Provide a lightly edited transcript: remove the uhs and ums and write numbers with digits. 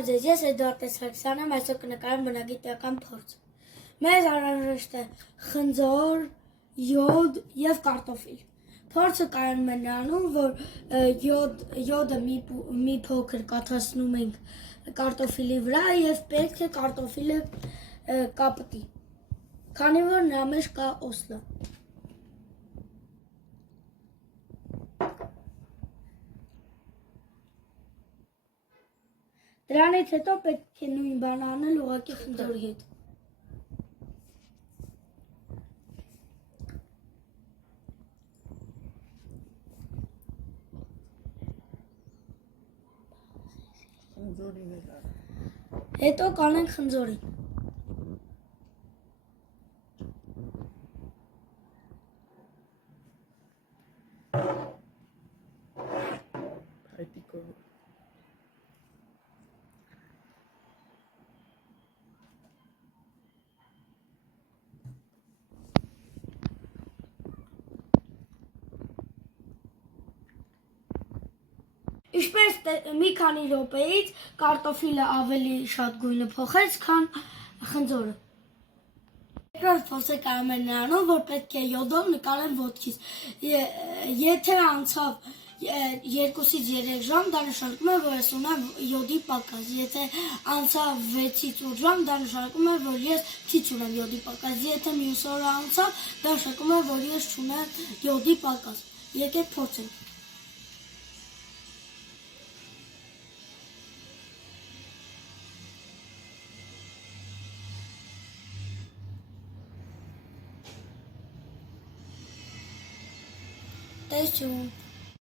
Ես Էդուարդ Սարգսյանը այսօր կնկարեմ բնագիտական փորձ։ Մեզ անհրաժեշտ է խնձոր, յոդ և կարտոֆիլ։ Փորձը կայանում է նրանում, որ յոդը մի փոքր կաթացնում ենք կարտոֆիլի վրա և պետք է կարտոֆիլը կապտի, քանի որ նրա մեջ կա օսլո։ Դրանից հետո պետք է նույն բանը անել ուղղակի խնձորի հետ։ Հետո կանենք խնձորին։ Ինչպես մի քանի րոպեից կարտոֆիլը ավելի շատ գույնը փոխեց, քան խնձորը։ Երկրորդ փորձը կայանում է նրանում, որ պետք է յոդով նկարել ոտքից։ Եթե անցավ 2-ից 3 ժամ, դա նշանակում է, որ ես ունեմ յոդի պակաս։ Եթե անցավ 6-ից 8 ժամ, դա նշանակում է, որ ես քիչ ունեմ յոդի պակաս։ Եթե մյուս օրը անցավ, դա նշանակում է, որ ես չունեմ յոդի պակաս։ Եկեք փորձենք։ Տեսություն։